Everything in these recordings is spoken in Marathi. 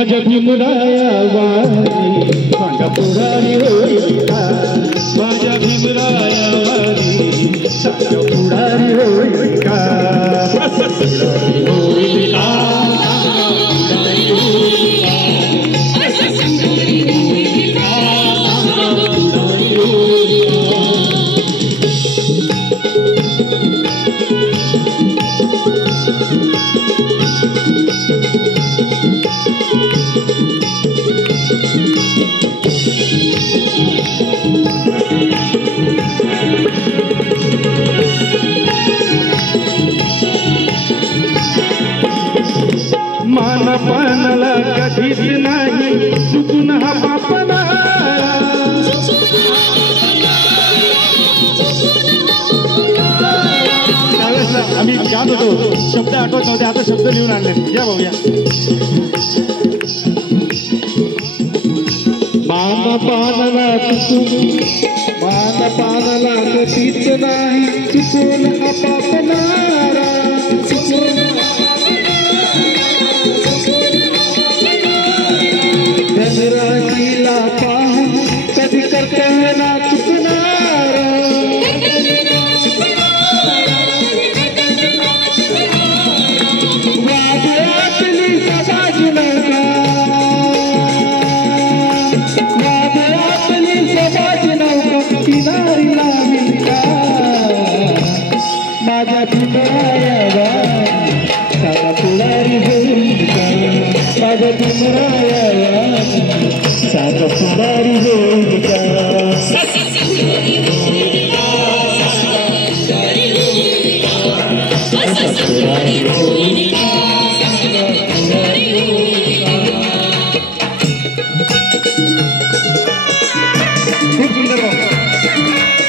माझ्या भीमराया वारी सांगा पुढारी होईल का माझ्या भीमराया वारी सांगा पुढारी होईल का पुढारी होईल का मानपानाला कधीच नाही चुकून हा बापना आम्ही गात होतो शब्द आठवत नव्हते आता शब्द लिहून आणले या भाऊया मानपानाला कधीच नाही चुकून हा बापनारा धनराशीला पाह कधी कर्तव्याला चुकणार वादळातली समाज नका किनारी लावील का माझ्या भीमरायाला सांगा पुढारी होईल का माझ्या भीमरायाला सांगा पुढारी होईल का खूप सुंदर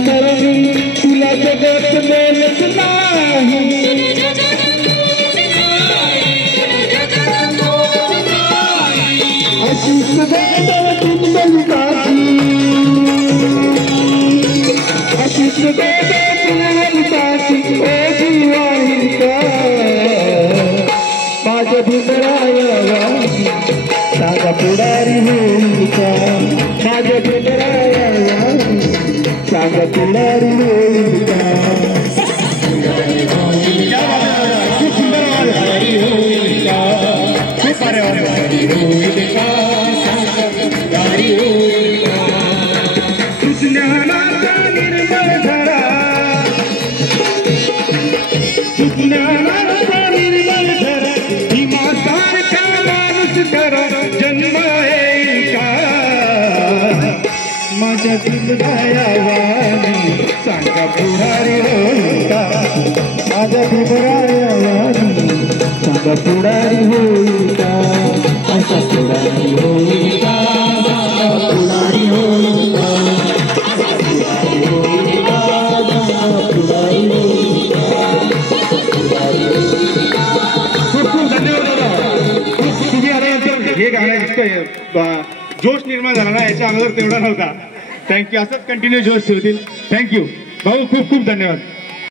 तुला जगत मेलच नाही अशी सदैव तुमची अशी सदैव तुमची ओ जीवाहिका माझ्या भीमरायाला सांगा पुढारी होईल का माझ्या भीमरायाला सांगा पुढारी होईल का खूप सुंदर पुढारी होईल का खूप सारे होईल का सांगा पुढारी होईल का ज्ञानाचा निर्मळ धरा ज्ञानाचा निर्मळ धरा भीमासारखा माणूस करा जन्म येईल का माझ्या भीमरायावानी सांगा पुढारी होईल का माझ्या भीमरायावानी सांगा पुढारी होईल का असा पुढारी होईल का पुढारी होईल का पुढारी होईल का पुढारी होईल का खूप खूप धन्यवाद दादा तुम्ही आल्यानंतर हे गाणं इतकं जोश निर्माण झाला ना याच्या अगोदर तेवढा नव्हता थँक्यू असंच कंटिन्यू जोश ठेवतील थँक्यू भाऊ खूप खूप धन्यवाद